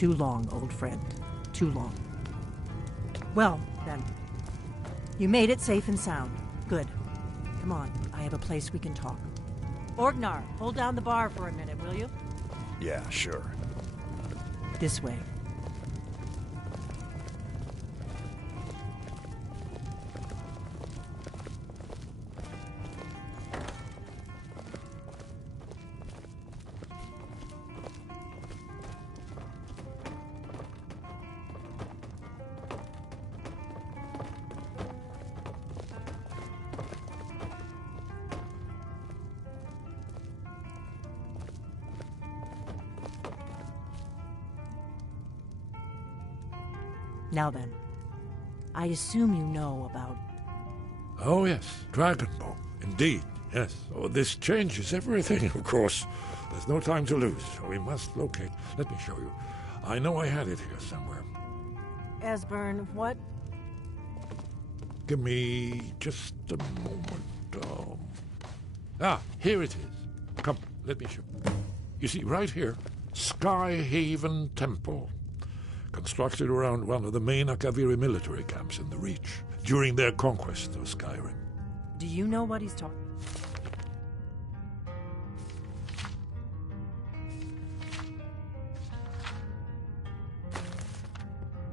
Too long, old friend. Too long. Well, then. You made it safe and sound. Good. Come on, I have a place we can talk. Orgnar, hold down the bar for a minute, will you? Yeah, sure. This way. Now then, I assume you know about... Oh yes, Dragonbow. Indeed, yes. Oh, this changes everything, of course. There's no time to lose. We must locate. Let me show you. I know I had it here somewhere. Esbern, what? Give me just a moment. Here it is. Come, let me show you. You see, right here, Skyhaven Temple. Constructed around one of the main Akaviri military camps in the Reach during their conquest of Skyrim. Do you know what he's talking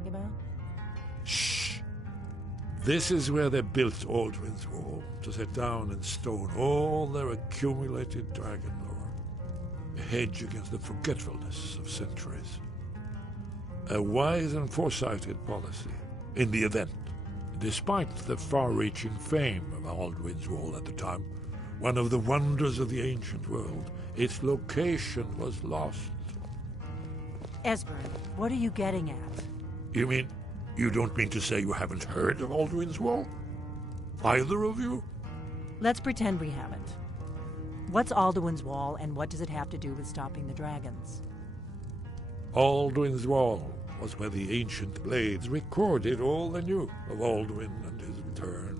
about? Shh! This is where they built Aldrin's Wall, to set down in stone all their accumulated dragon lore. A hedge against the forgetfulness of centuries. A wise and foresighted policy, in the event. Despite the far-reaching fame of Aldrin's Wall at the time, one of the wonders of the ancient world, its location was lost. Esbern, what are you getting at? You mean, you don't mean to say you haven't heard of Aldrin's Wall? Either of you? Let's pretend we haven't. What's Alduin's Wall, and what does it have to do with stopping the dragons? Aldrin's Wall was where the ancient blades recorded all they knew of Aldwin and his return.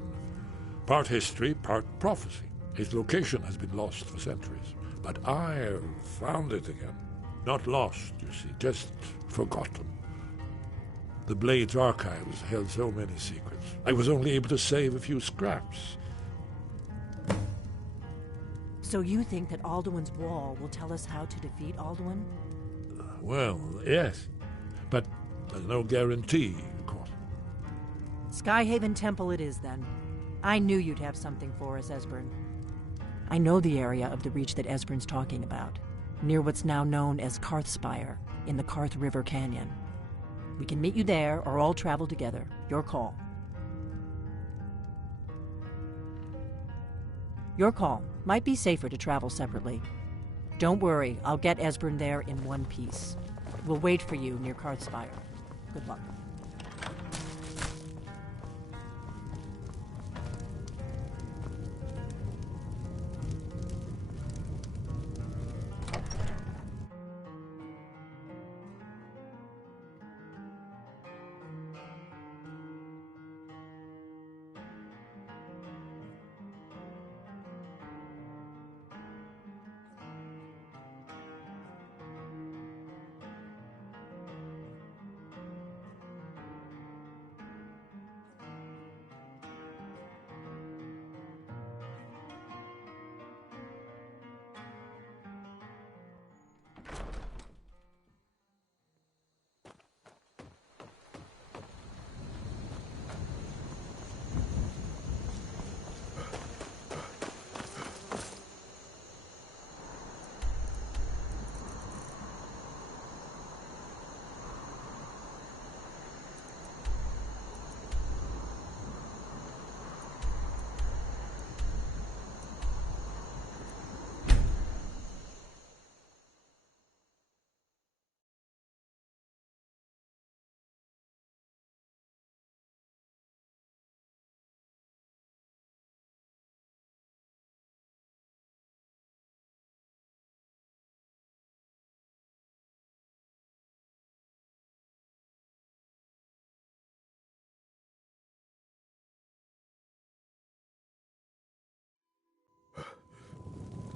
Part history, part prophecy. His location has been lost for centuries, but I found it again. Not lost, you see, just forgotten. The Blades archives held so many secrets. I was only able to save a few scraps. So you think that Alduin's Wall will tell us how to defeat Alduin? Well, yes, but there's no guarantee, of course. Skyhaven Temple it is, then. I knew you'd have something for us, Esbern. I know the area of the Reach that Esbern's talking about, near what's now known as Karthspire, in the Karth River Canyon. We can meet you there, or all travel together. Your call. Your call. Might be safer to travel separately. Don't worry, I'll get Esbern there in one piece. We'll wait for you near Karthspire. Good luck.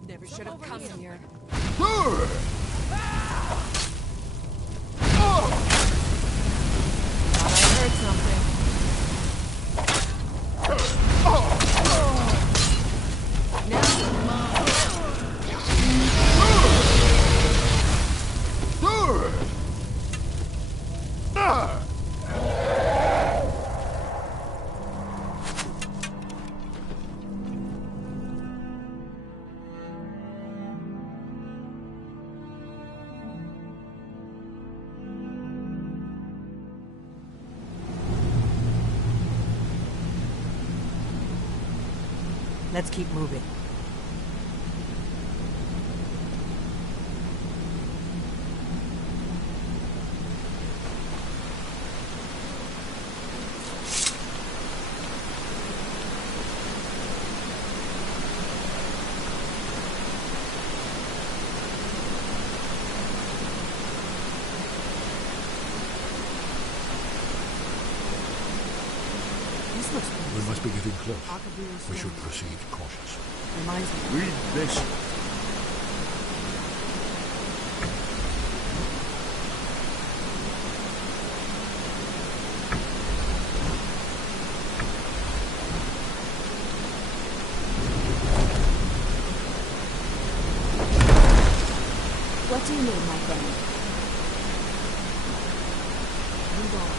Never should have come here. Oh! Let's keep moving. We must be getting close. We should proceed cautiously. Reminds me. Read this. What do you mean, my friend? Move on.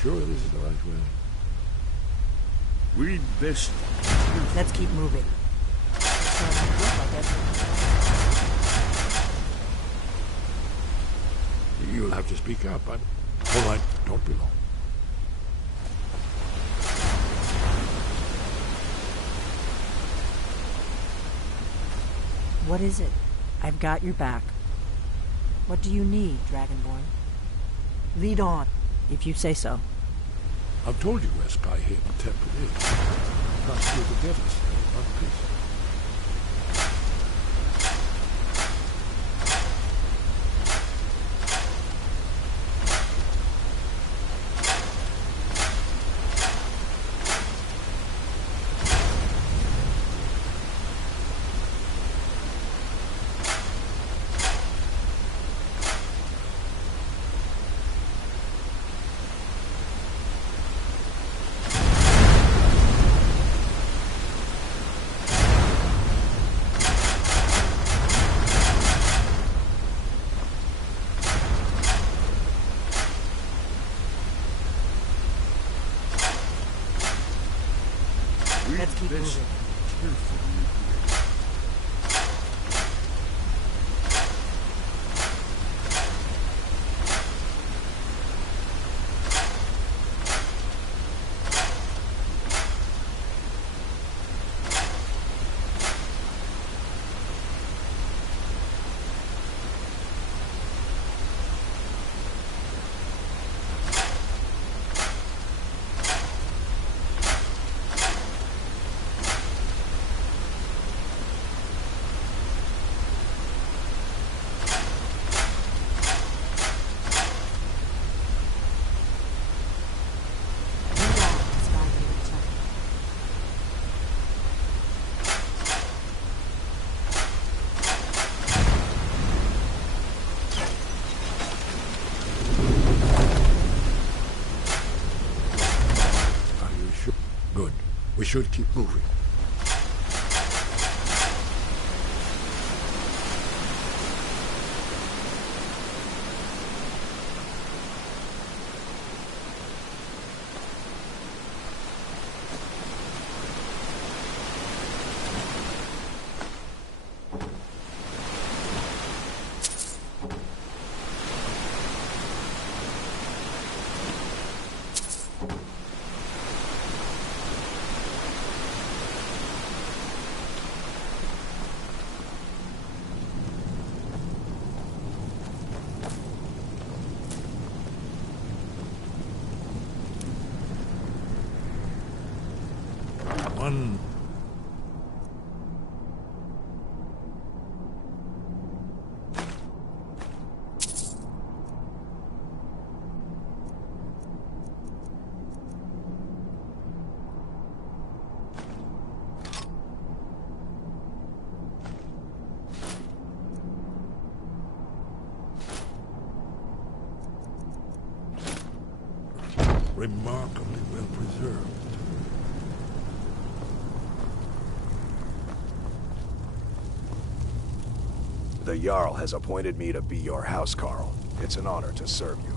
Sure this is the right way? Read this. Let's keep moving. You'll have to speak up. I'm... All right, don't be long. What is it? I've got your back. What do you need, Dragonborn? Lead on, if you say so. I've told you where Skyrim Temple is. Pass through to get us there in one piece. Let's keep this moving. carefully. Good. We should keep moving. remarkably well preserved. The Jarl has appointed me to be your housecarl. It's an honor to serve you.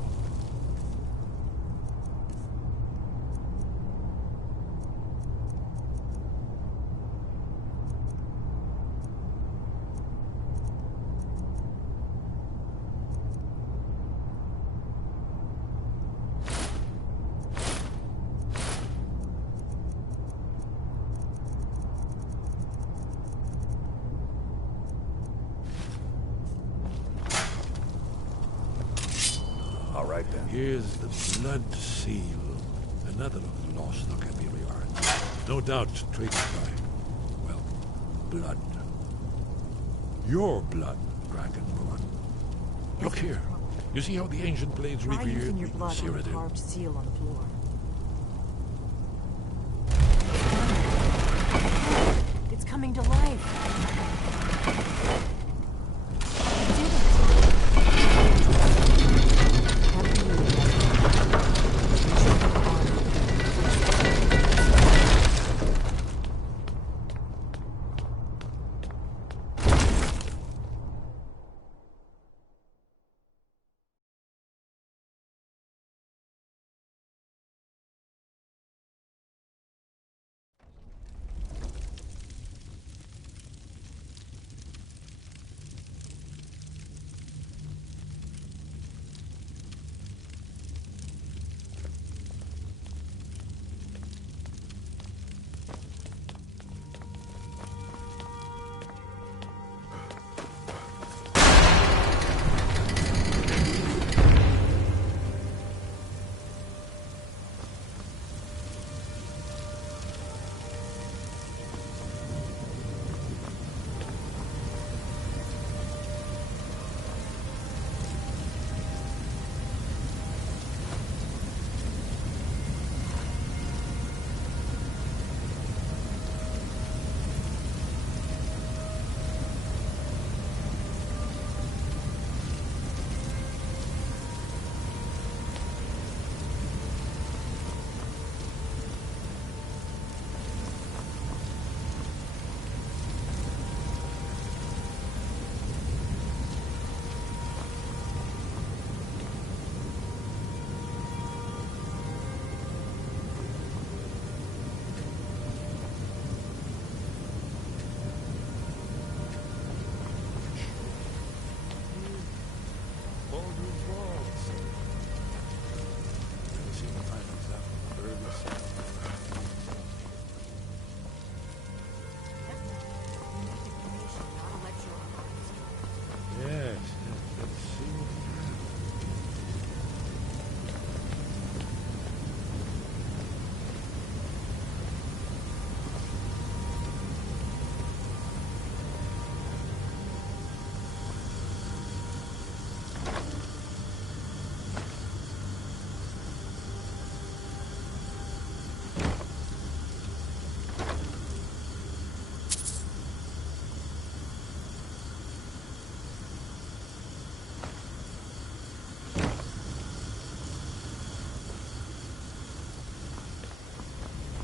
All right then. Here's the blood seal, another of the lost Akabiri arts. No doubt traded by, well, blood. Your blood, Dragonborn. Look here. You see how the ancient blades Try revered using your blood on the Cyrodiil? carved seal on the floor. It's coming to life. You did it. Happy New Year.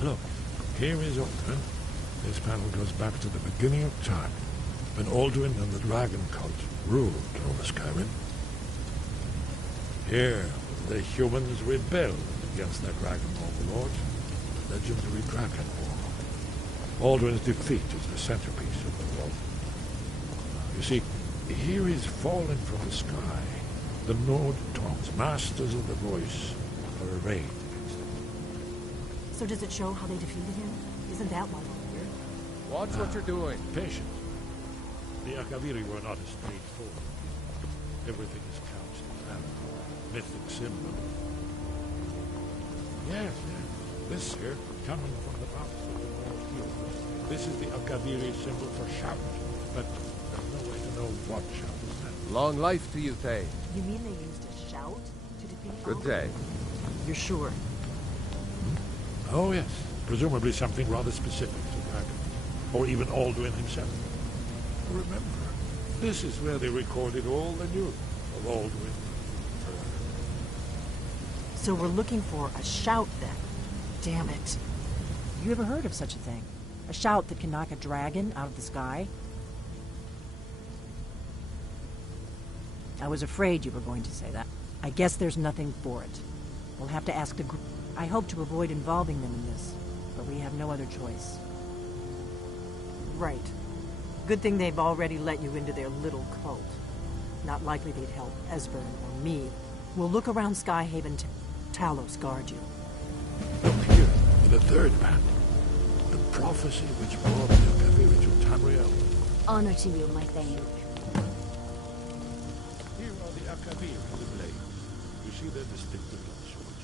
Look, here is Alduin. This panel goes back to the beginning of time, when Alduin and the dragon cult ruled over Skyrim. Here, the humans rebelled against their dragon overlord, the legendary Dragon War. Alduin's defeat is the centerpiece of the war. You see, here is fallen from the sky. The Nord Tongs, masters of the voice, are arrayed against him. So does it show how they defeated him? Isn't that why we're here? Watch what you're doing. Patience. The Akaviri were not as straightforward. Everything is couched in valor, mythic symbol. Yes, yes. This here, coming from the mouths of the North Heroes. This is the Akaviri symbol for shout, but there's no way to know what shout is that. Long life to you, Thay. You mean they used a shout to defeat Good Alduin? day. You're sure? Oh, yes. Presumably something rather specific to Dragon, or even Alduin himself. Remember, this is where they recorded all the news of Alduin. So we're looking for a shout then. Damn it. You ever heard of such a thing? A shout that can knock a dragon out of the sky? I was afraid you were going to say that. I guess there's nothing for it. We'll have to ask the group. I hope to avoid involving them in this, but we have no other choice. Right. Good thing they've already let you into their little cult. Not likely they'd help Esbern or me. We'll look around Skyhaven. Talos guard you. Look here, in the third panel. The prophecy which brought the Akaviri to Tamriel. Honor to you, my Thane. Here are the Akaviri in the blade. You see their distinctive long swords.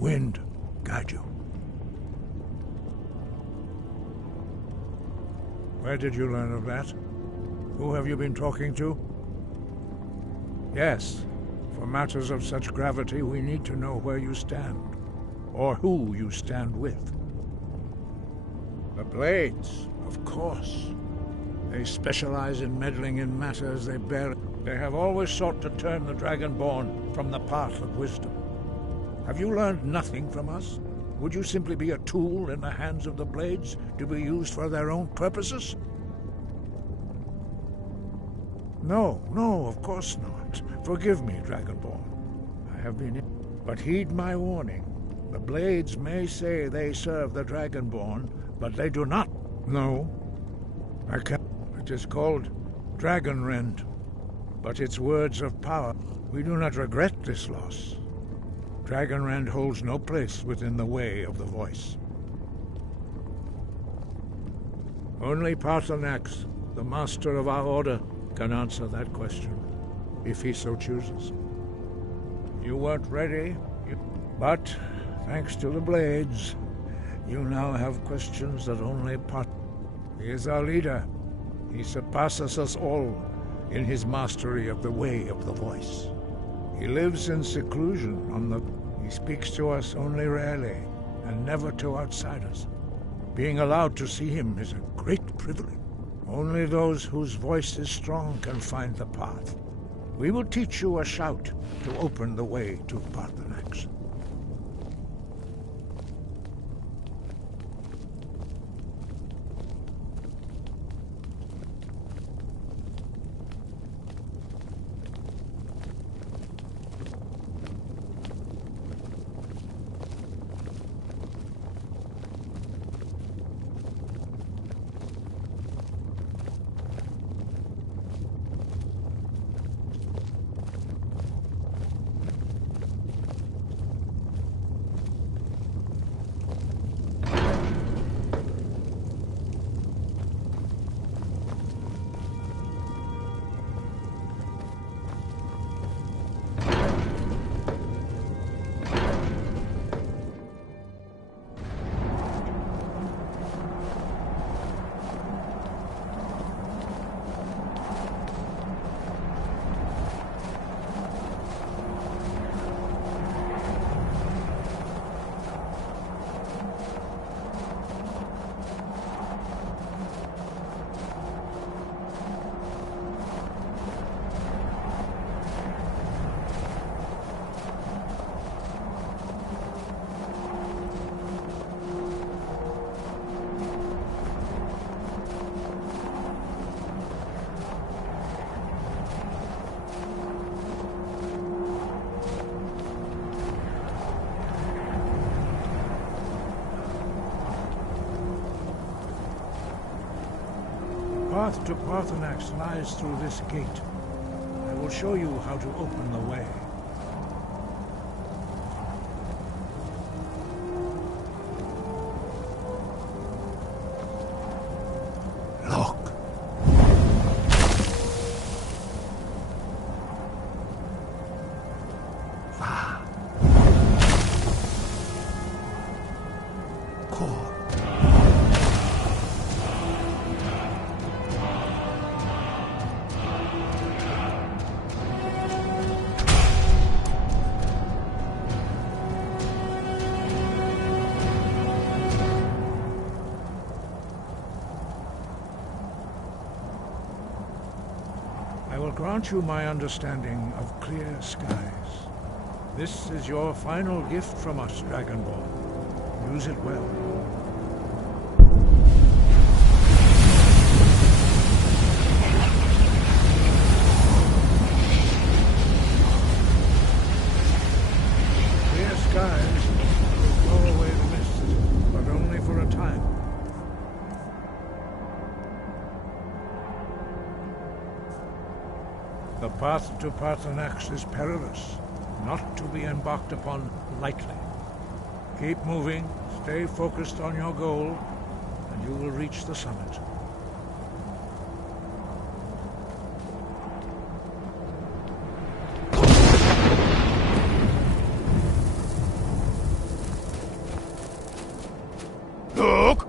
Wind, guide you. Where did you learn of that? Who have you been talking to? Yes, for matters of such gravity, we need to know where you stand, or who you stand with. The Blades, of course. They specialize in meddling in matters they bear. They have always sought to turn the Dragonborn from the path of wisdom. Have you learned nothing from us? Would you simply be a tool in the hands of the Blades to be used for their own purposes? No, of course not. Forgive me, Dragonborn. I have been in. But heed my warning. The Blades may say they serve the Dragonborn, but they do not. No, I can't. It is called Dragonrend, but its words of power. We do not regret this loss. Dragonrend holds no place within the way of the voice. Only Paarthurnax, the master of our order, can answer that question, if he so chooses. You weren't ready, but thanks to the Blades, you now have questions that only He is our leader. He surpasses us all in his mastery of the way of the voice. He lives in seclusion on the... He speaks to us only rarely, and never to outsiders. Being allowed to see him is a great privilege. Only those whose voice is strong can find the path. We will teach you a shout to open the way to Paarthurnax. The path to Paarthurnax lies through this gate. I will show you how to open the way. Look. I will grant you my understanding of clear skies. This is your final gift from us, Dragonborn. Use it well. Clear skies will blow away the mist, but only for a time. The path to Paarthurnax is perilous, not to be embarked upon lightly. Keep moving, stay focused on your goal, and you will reach the summit. Look!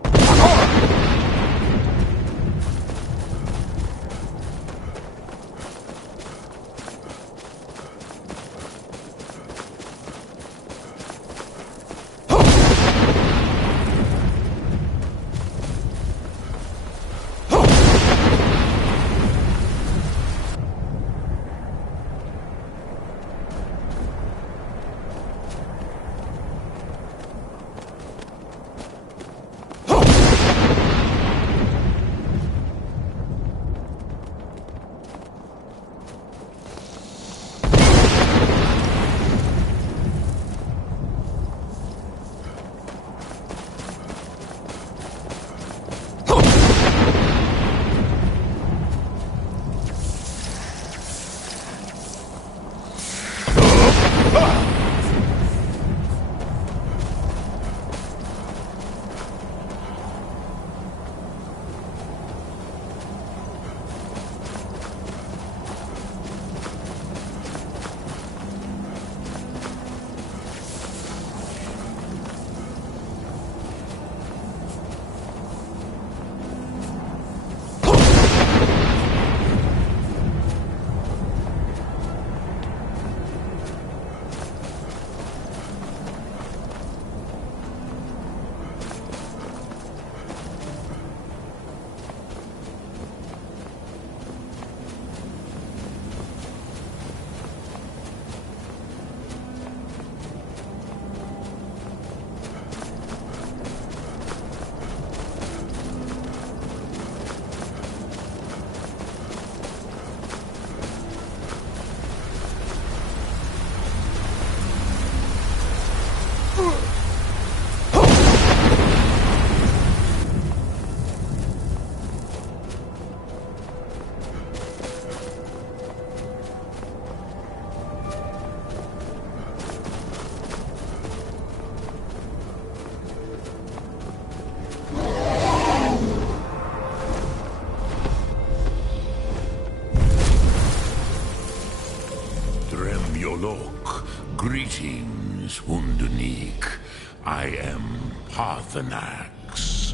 Greetings, Wunderneek. I am Parthenax.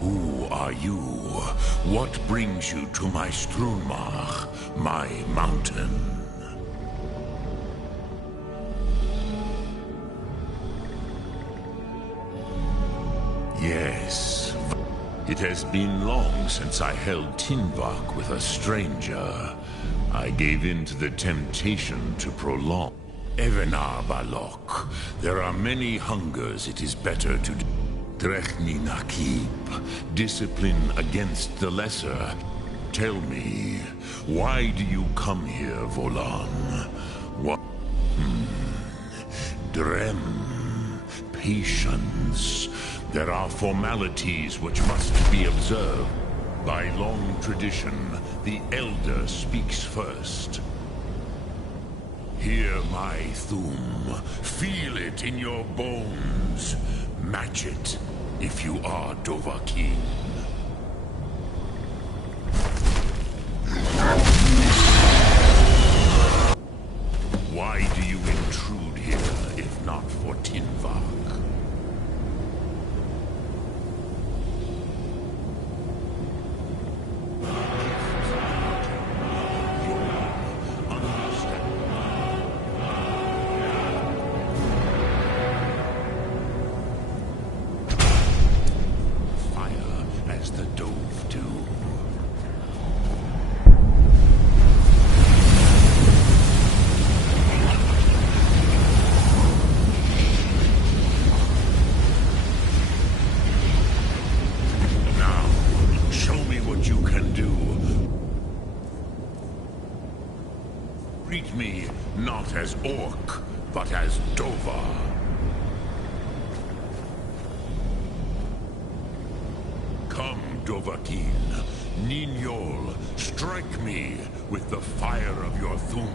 Who are you? What brings you to my Strunmach, my mountain? Yes. It has been long since I held Tinvak with a stranger. I gave in to the temptation to prolong. Evenar Balok, there are many hungers it is better to do. Drechni Nakib, discipline against the lesser. Tell me, why do you come here, Volan? What? Drem, patience. There are formalities which must be observed. By long tradition, the Elder speaks first. Hear my Thum. Feel it in your bones. Match it, if you are Dovahkiin. Why do you intrude here, if not for Tinvak? Treat me not as Orc, but as Dova. Come, Dovahkiin. Ninyol, strike me with the fire of your Thum.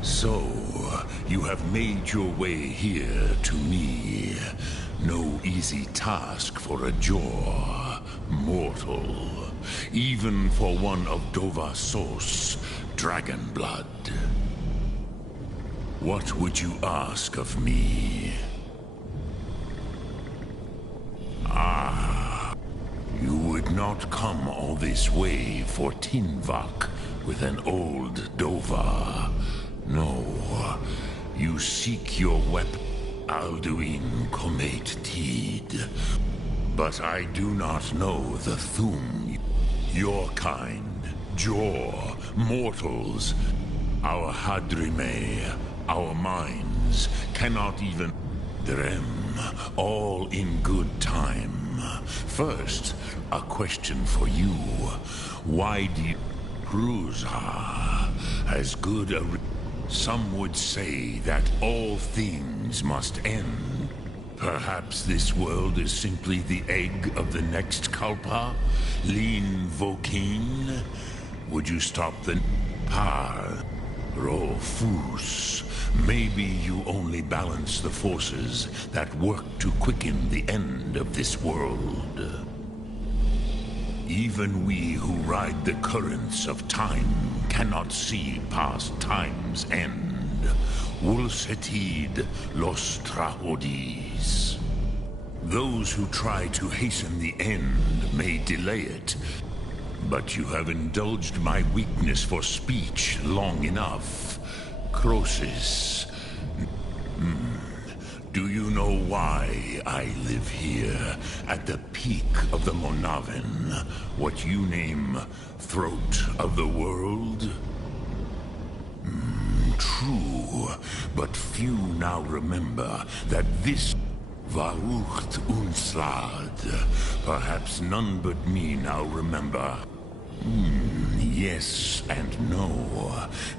So, you have made your way here to me. No easy task for a Jor, mortal. Even for one of Dova Sos, dragon blood. What would you ask of me? Ah, you would not come all this way for Tinvak with an old Dova. No, you seek your weapon, Alduin Comet Tid. But I do not know the Thum. Your kind, Jor, mortals, our Hadrime, our minds, cannot even Drem, all in good time. First, a question for you. Why do you Cruzha as good a... Some would say that all things must end. Perhaps this world is simply the egg of the next Kalpa? Lean Vokin? Would you stop the Par? Rofus? Maybe you only balance the forces that work to quicken the end of this world. Even we who ride the currents of time cannot see past time's end. Ulsetid los trahodis. Those who try to hasten the end may delay it, but you have indulged my weakness for speech long enough. Croesus. Do you know why I live here, at the peak of the Monavin, what you name Throat of the World? True, but few now remember that this Varucht Unslad, perhaps none but me now remember. Yes and no.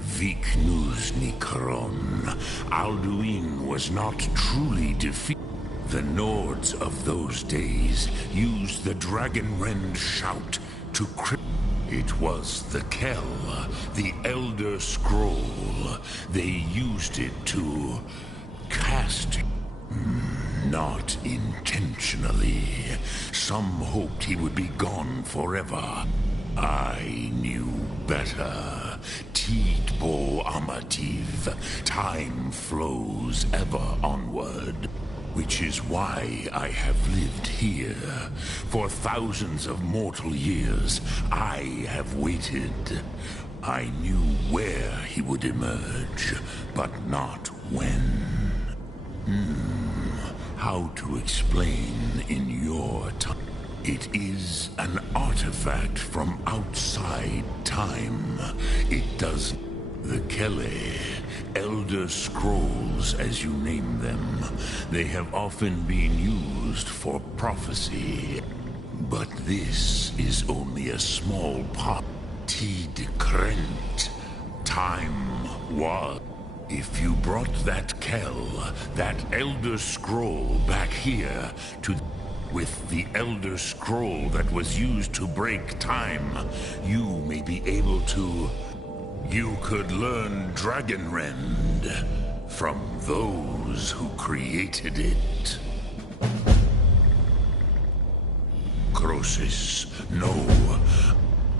Viknus Nikron. Alduin was not truly defeated. The Nords of those days used the Dragonrend shout to It was the Kell, the Elder Scroll. They used it to cast. Not intentionally. Some hoped he would be gone forever. I knew better. pt.5. Time flows ever onward. Which is why I have lived here. For thousands of mortal years, I have waited. I knew where he would emerge, but not when. How to explain in your time? It is an artifact from outside time. It does... The Kele, Elder Scrolls as you name them, they have often been used for prophecy. But this is only a small part. Tid Krent. Time was. If you brought that Kel, that Elder Scroll back here to... With the Elder Scroll that was used to break time, you may be able to... You could learn Dragonrend from those who created it. Crosis, no.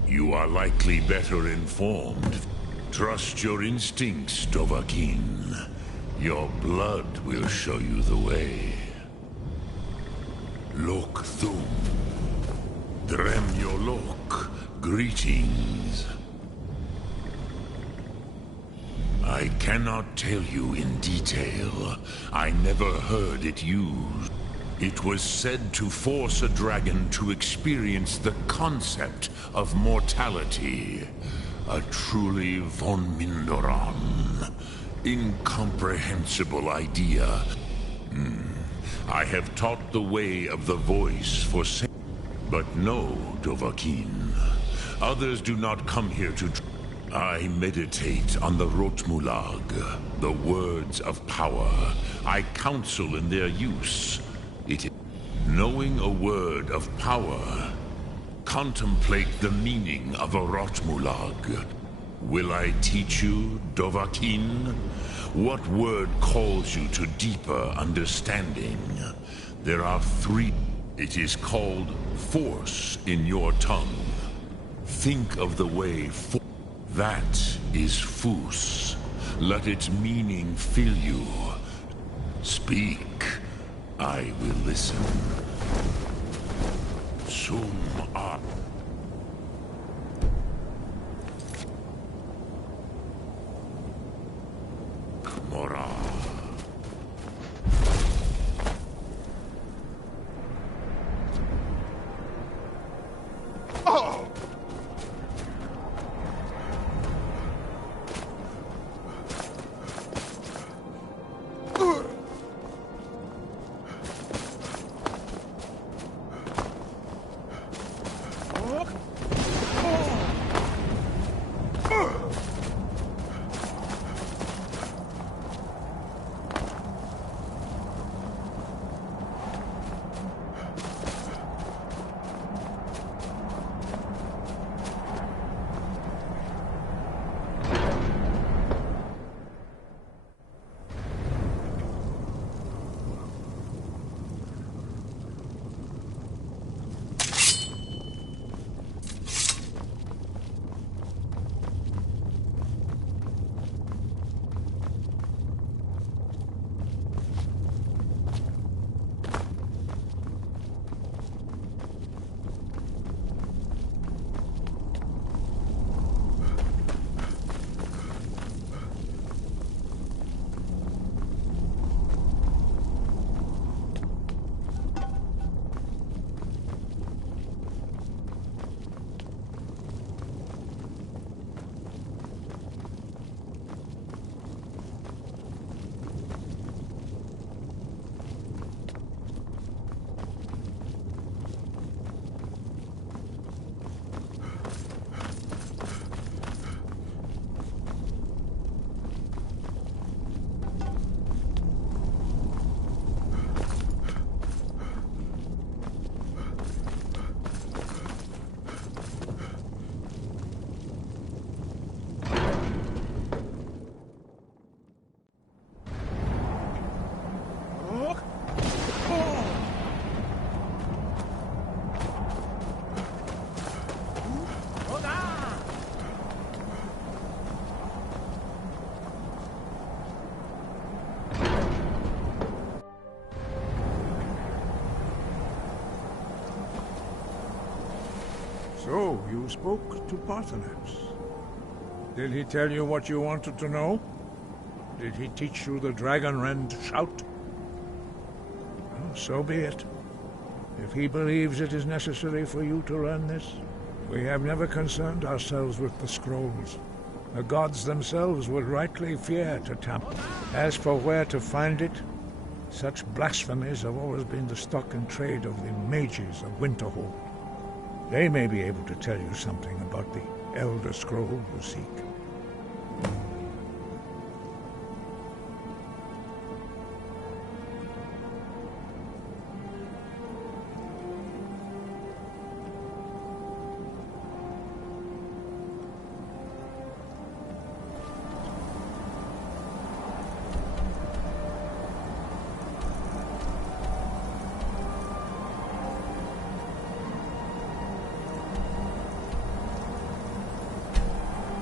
You are likely better informed. Trust your instincts, Dovahkiin. Your blood will show you the way. Lok Thum. Drem Yolok. Greetings. I cannot tell you in detail. I never heard it used. It was said to force a dragon to experience the concept of mortality. A truly von Mindoran. Incomprehensible idea. I have taught the way of the voice for but no, Dovahkiin. Others do not come here to... I meditate on the Rotmulag, the words of power. I counsel in their use. It is knowing a word of power. Contemplate the meaning of a Rotmulag. Will I teach you, Dovahkiin? What word calls you to deeper understanding? There are three. It is called force in your tongue. Think of the way that is Fus. Let its meaning fill you. Speak. I will listen. Sum Ar. Mora. Oh! So, you spoke to Parthenos. Did he tell you what you wanted to know? Did he teach you the Dragonrend shout? Well, so be it. If he believes it is necessary for you to learn this, we have never concerned ourselves with the scrolls. The gods themselves would rightly fear to tamper. As for where to find it, such blasphemies have always been the stock and trade of the mages of Winterhold. They may be able to tell you something about the Elder Scroll you seek.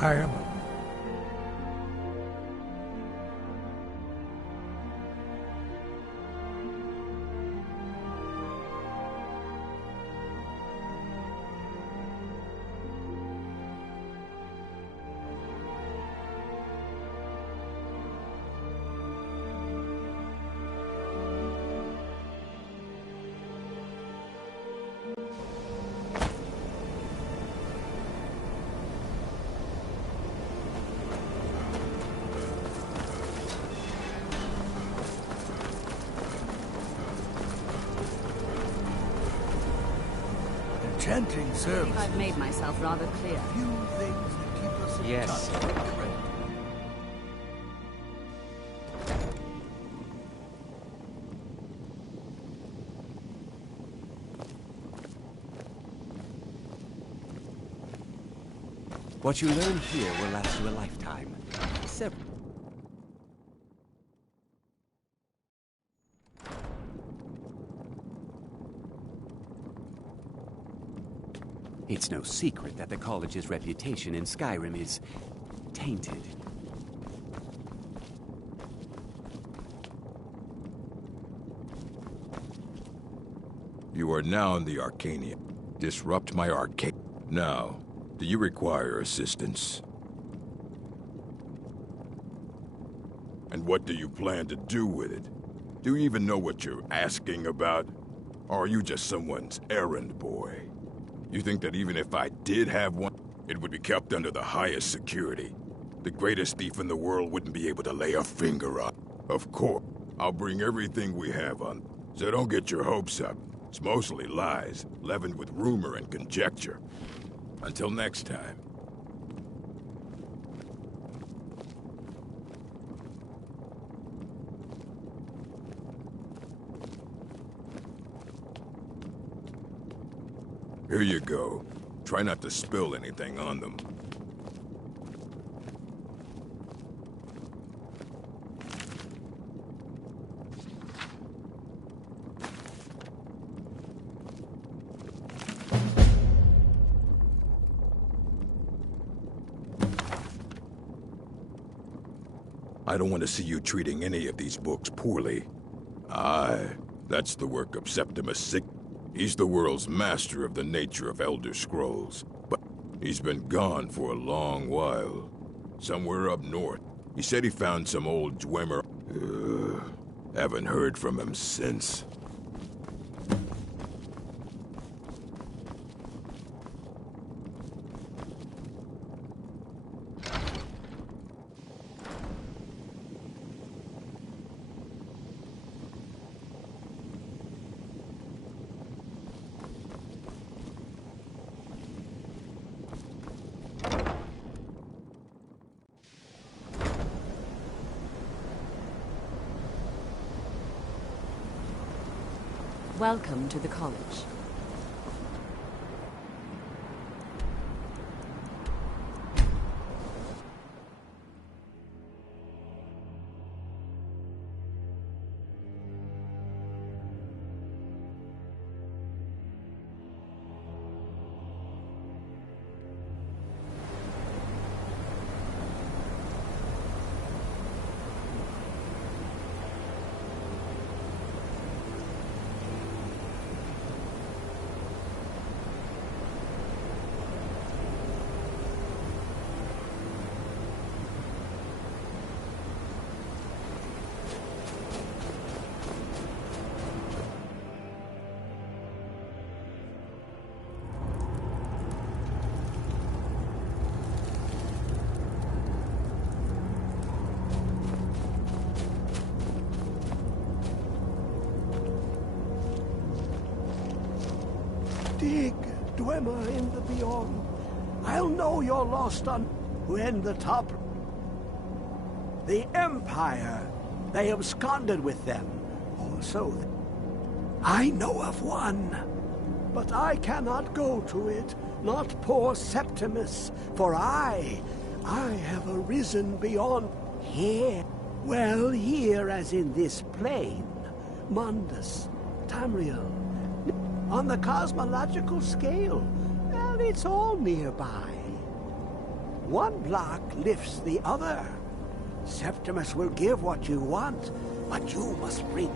I am. Enchanting service. I've made myself rather clear. Few things that keep us in Yes. touch with the great. What you learn here will last you a lifetime. Several. It's no secret that the college's reputation in Skyrim is tainted. You are now in the Arcanium. Disrupt my arcade. Now, do you require assistance? And what do you plan to do with it? Do you even know what you're asking about? Or are you just someone's errand boy? You think that even if I did have one, it would be kept under the highest security? The greatest thief in the world wouldn't be able to lay a finger on. Of course, I'll bring everything we have on. So don't get your hopes up. It's mostly lies, leavened with rumor and conjecture. Until next time. Here you go. Try not to spill anything on them. I don't want to see you treating any of these books poorly. Aye, that's the work of Septimus Sig. He's the world's master of the nature of Elder Scrolls, but he's been gone for a long while. Somewhere up north. He said he found some old Dwemer. Haven't heard from him since. Welcome to the college. Dig, Dwemer in the beyond. I'll know you're lost on when the top... The Empire. They absconded with them. Also, I know of one. But I cannot go to it, not poor Septimus, for I have arisen beyond here. Well, here as in this plane, Mundus, Tamriel, on the cosmological scale, well, it's all nearby. One block lifts the other. Septimus will give what you want, but you must bring.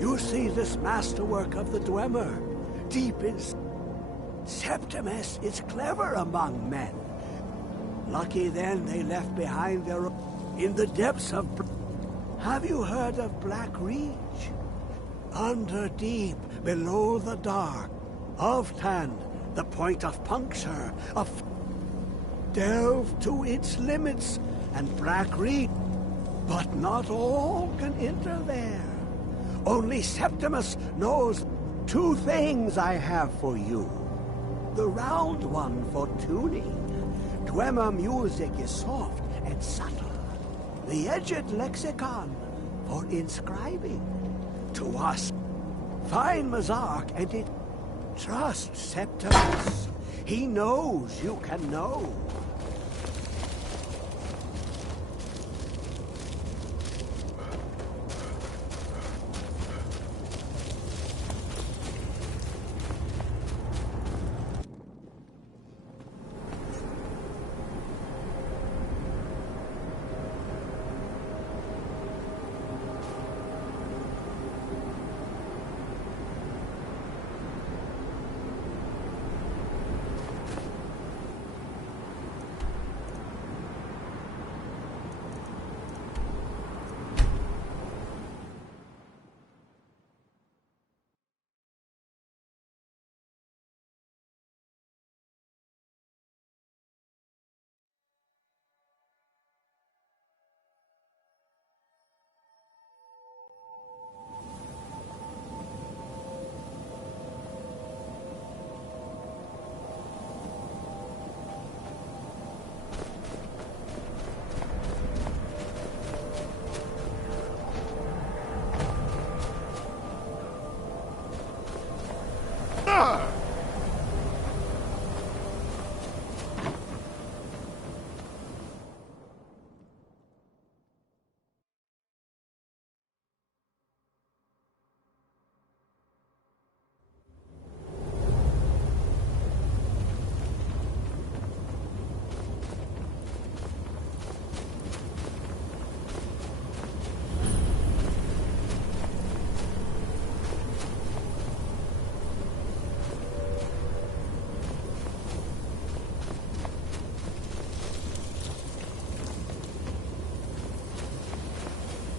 You see this masterwork of the Dwemer, deep in... Septimus is clever among men. Lucky then they left behind their... In the depths of... Have you heard of Black Reach? Under deep, below the dark. Of Tand, the point of puncture, of... Delve to its limits, and Black Reach. But not all can enter there. Only Septimus knows 2 things I have for you. The round one for tuning. Dwemer music is soft and subtle. The edged lexicon for inscribing. To us, find Mazark and it... Trust Septimus. He knows you can know.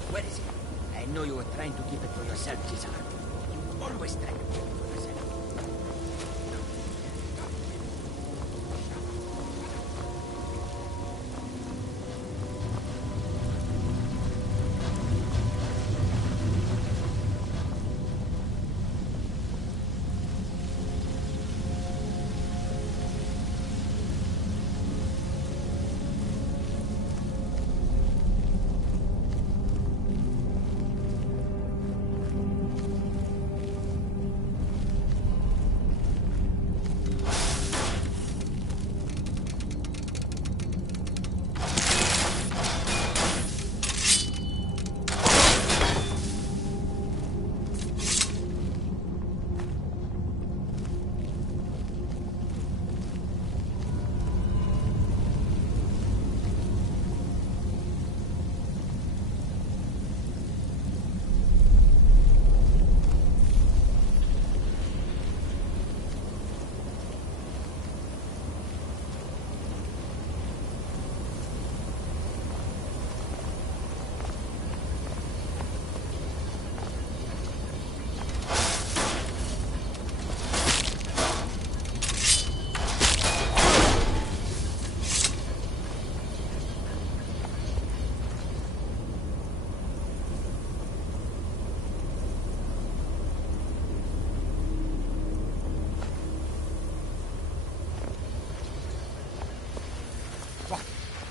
Where is it? I know you were trying to keep it for yourself, Cesar. You always try to keep it for yourself.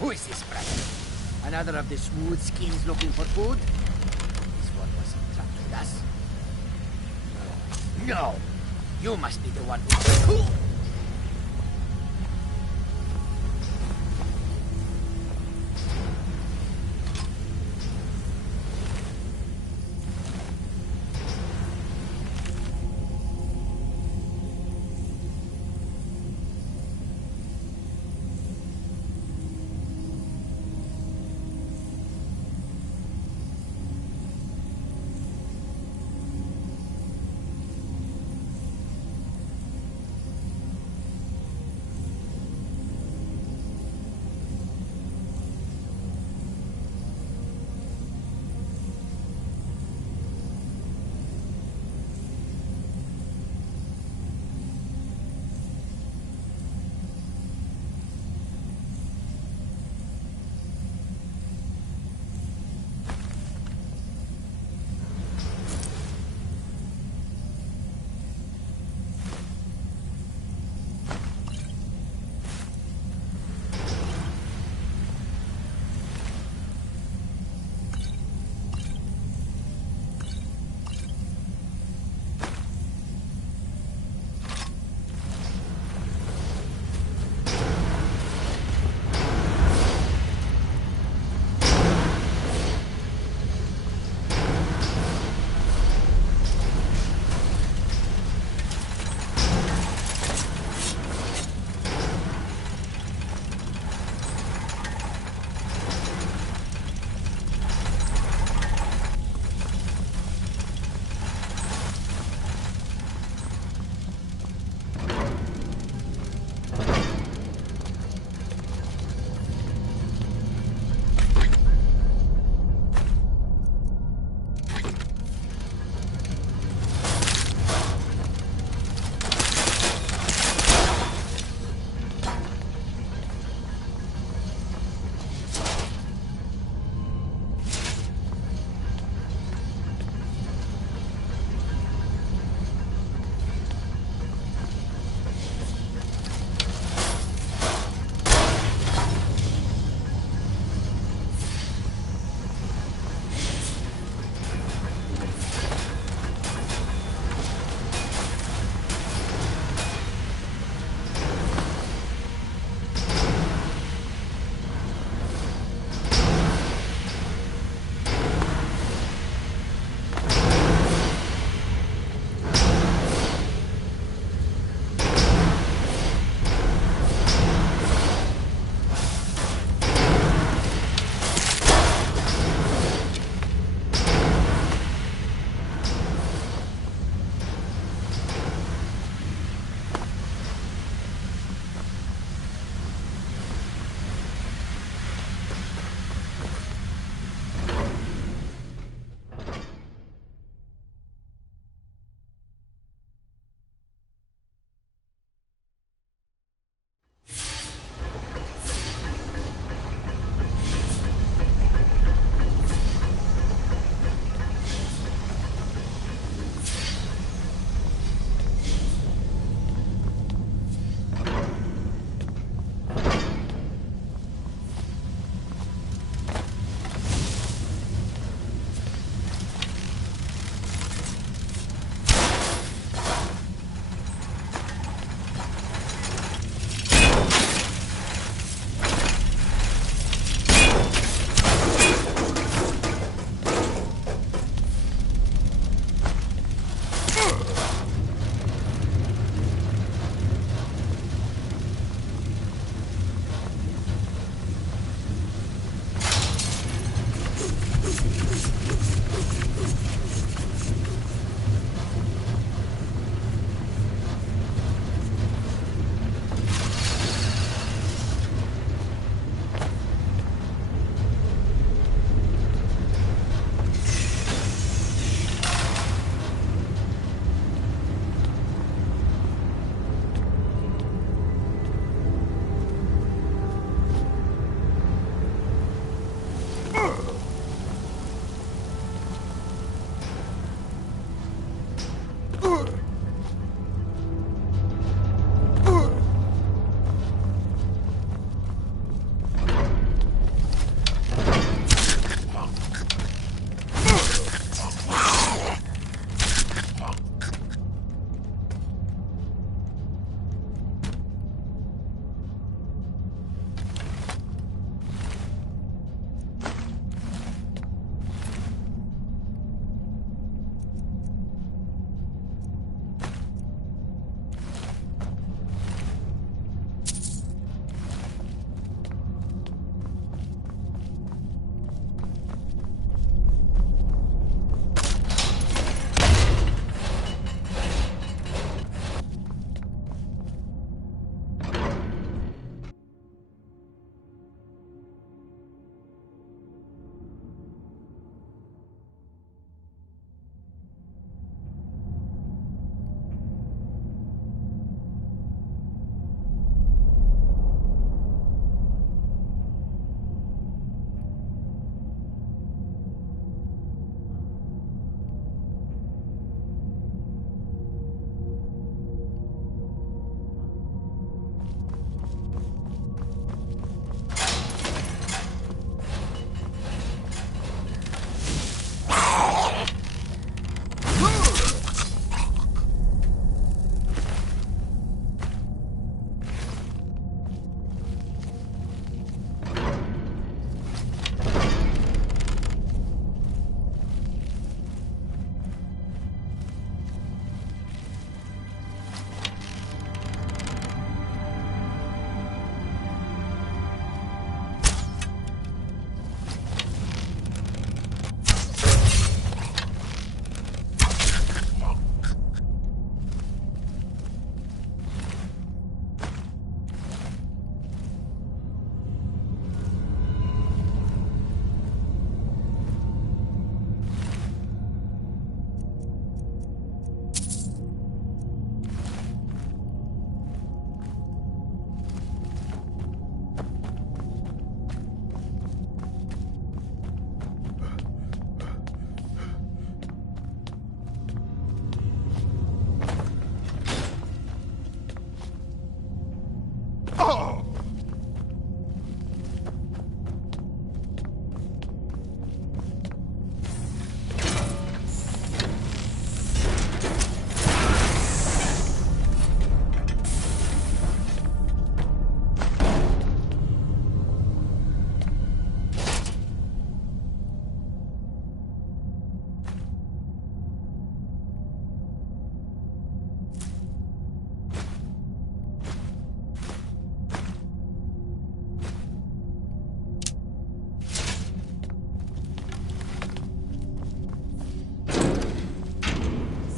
Who is this, brother? Another of the smooth skins looking for food? This one was in touch with us. No. No! You must be the one who...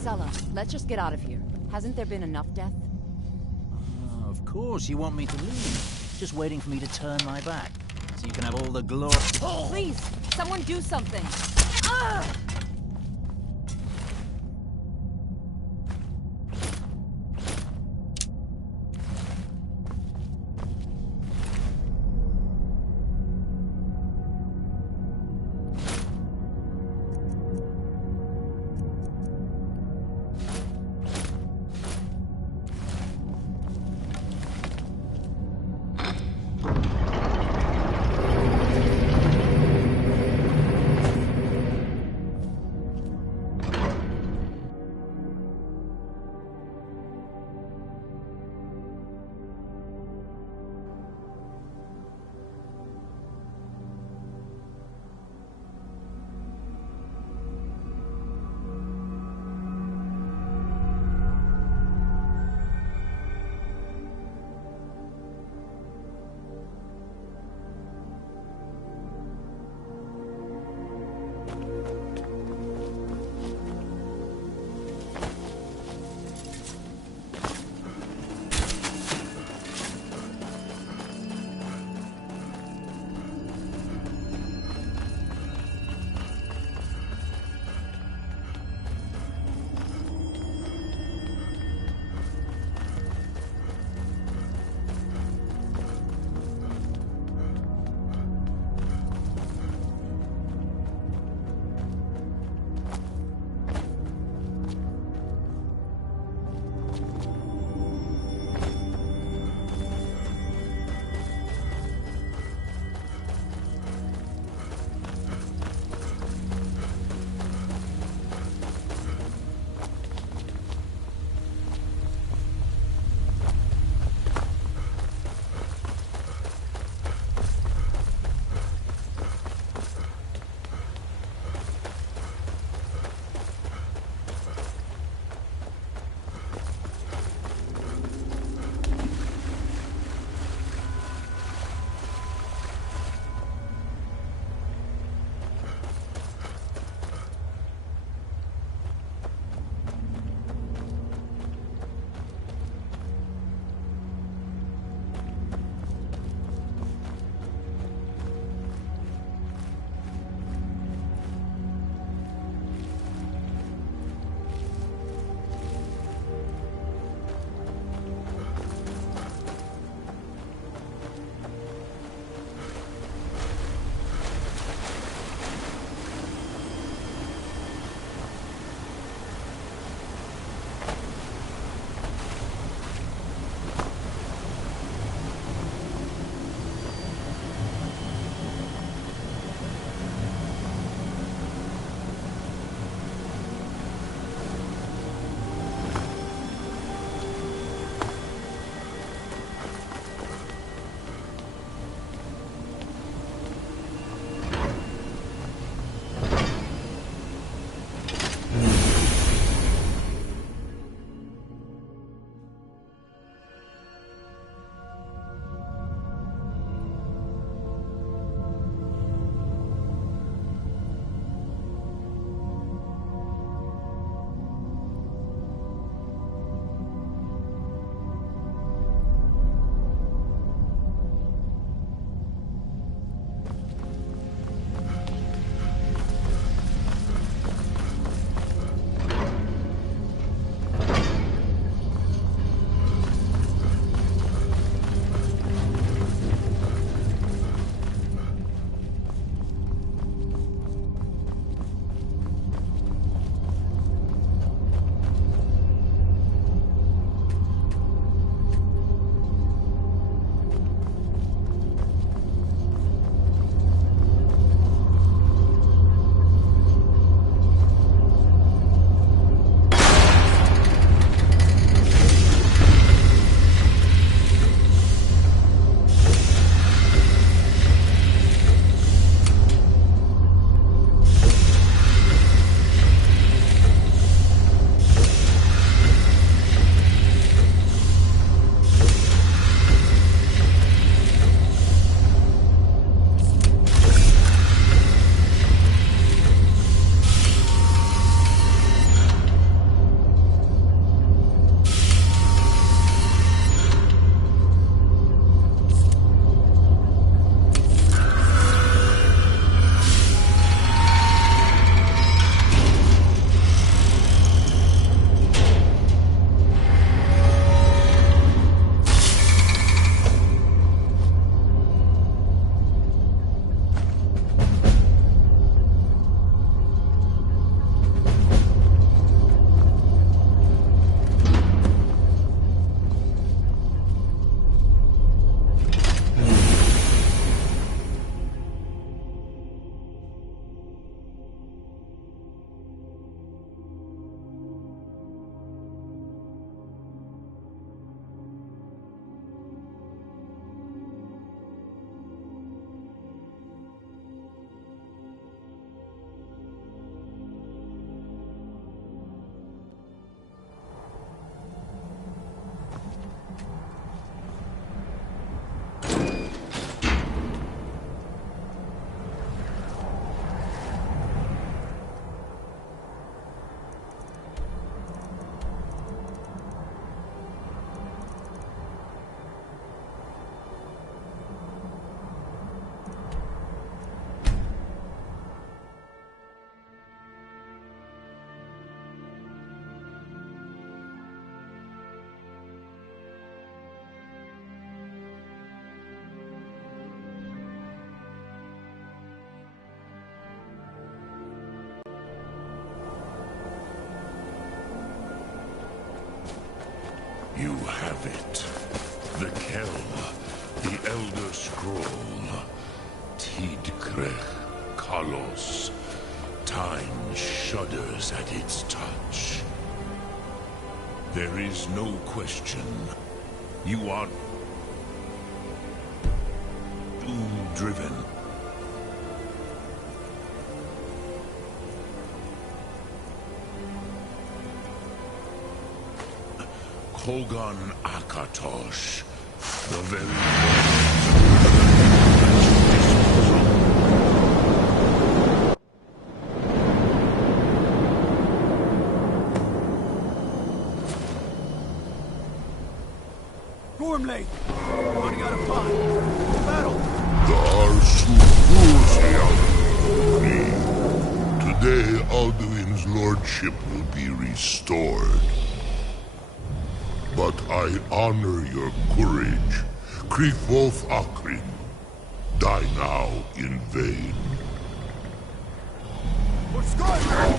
Excella, let's just get out of here. Hasn't there been enough death? Of course, you want me to leave. Just waiting for me to turn my back, so you can have all the glory. Please, someone do something! You have it. The Kell, the Elder Scroll. Tidkrech Kalos. Time shudders at its touch. There is no question. You are doom-driven. Kogan Akatosh, the very... Gormley! Running out of time! Battle! Today, Alduin's lordship will be restored. But I honor your courage. Krifolf Akrin. Die now in vain. For Skyrim!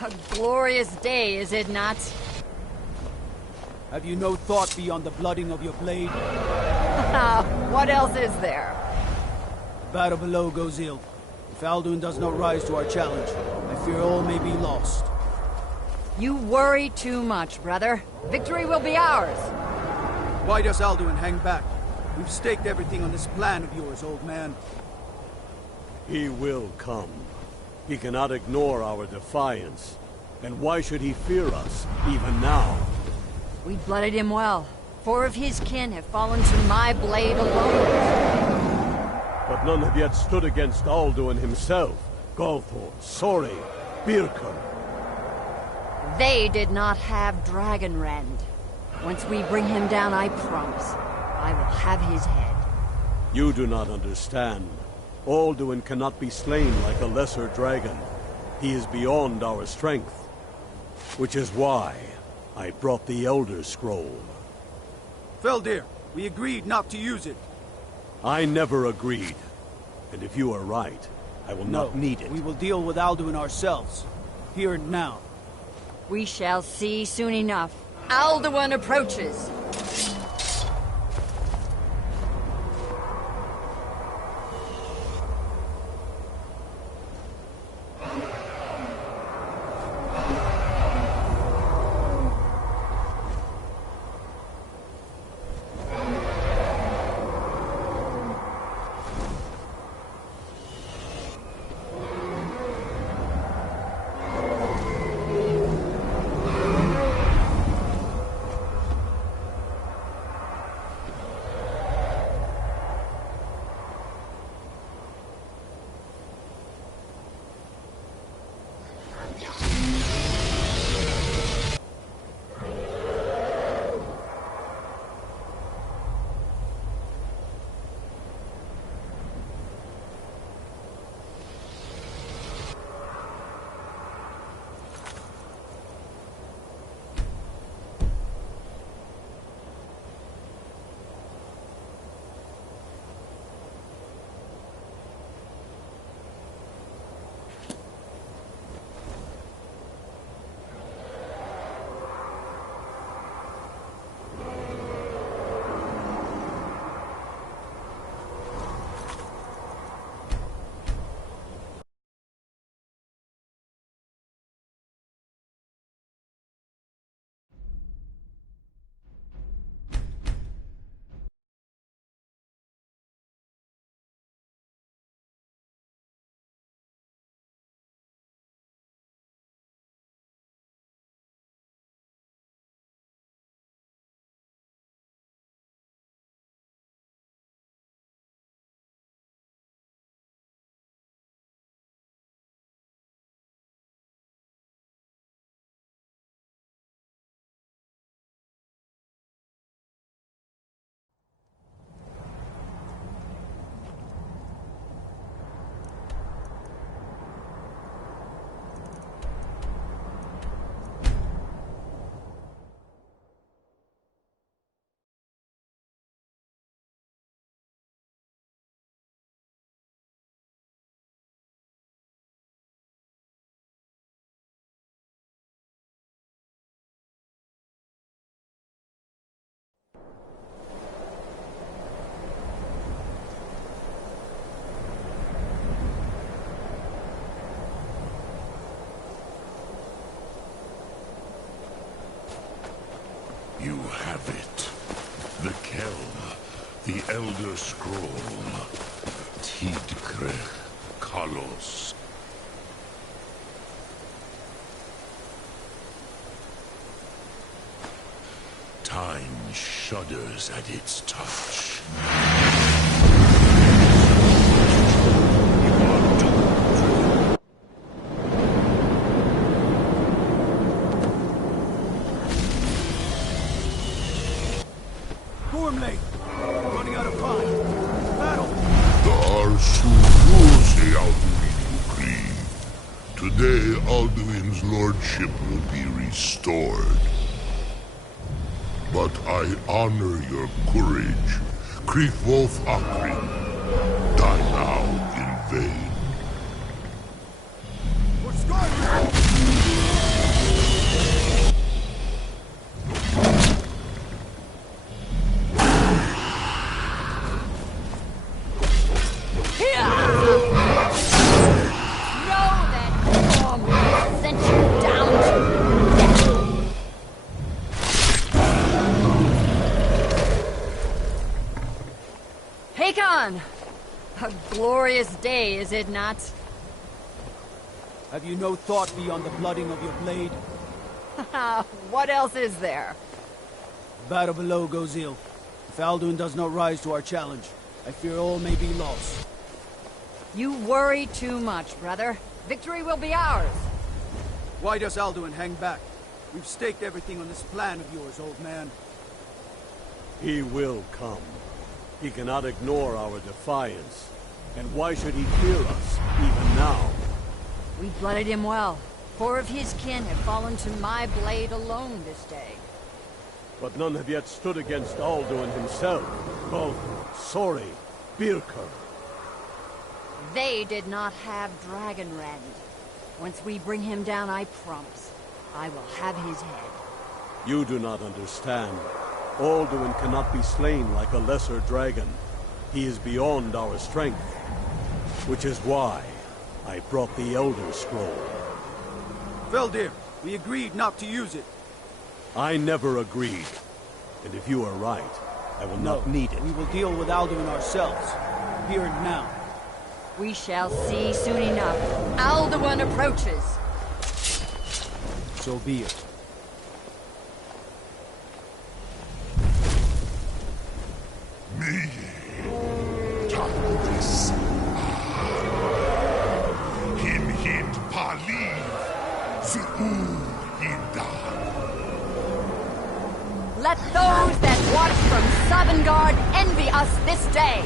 A glorious day, is it not? Have you no thought beyond the blooding of your blade? What else is there? The battle below goes ill. If Alduin does not rise to our challenge, I fear all may be lost. You worry too much, brother. Victory will be ours. Why does Alduin hang back? We've staked everything on this plan of yours, old man. He will come. He cannot ignore our defiance. And why should he fear us, even now? We blooded him well. 4 of his kin have fallen to my blade alone. But none have yet stood against Alduin himself. Galthor, Sori, Birka. They did not have Dragonrend. Once we bring him down, I promise, I will have his head. You do not understand. Alduin cannot be slain like a lesser dragon. He is beyond our strength. Which is why I brought the Elder Scroll. Feldir, we agreed not to use it. I never agreed. And if you are right, I will not need it. We will deal with Alduin ourselves. Here and now. We shall see soon enough. Alduin approaches. You have it. The Kell, the Elder Scroll. Tidkrech Kalos. Time shudders at its touch. Gormley! Running out of time. Battle! Today, Alduin's lordship will be restored. But I honor your courage. Kriegwolf Akrin. Die now in vain. For Skyrim! A glorious day, is it not? Have you no thought beyond the blooding of your blade? What else is there? The battle below goes ill. If Alduin does not rise to our challenge, I fear all may be lost. You worry too much, brother. Victory will be ours. Why does Alduin hang back? We've staked everything on this plan of yours, old man. He will come. He cannot ignore our defiance. And why should he fear us, even now? We blooded him well. 4 of his kin have fallen to my blade alone this day. But none have yet stood against Alduin himself. Both Sori, Birker. They did not have Dragonrend. Once we bring him down, I promise, I will have his head. You do not understand. Alduin cannot be slain like a lesser dragon. He is beyond our strength. Which is why I brought the Elder Scroll. Veldir, we agreed not to use it. I never agreed. And if you are right, I will not need it. We will deal with Alduin ourselves. Here and now. We shall see soon enough. Alduin approaches. So be it. Me. Taktis. Him hint paliv. Zuu hindan. Let those that watch from Sovngarde envy us this day.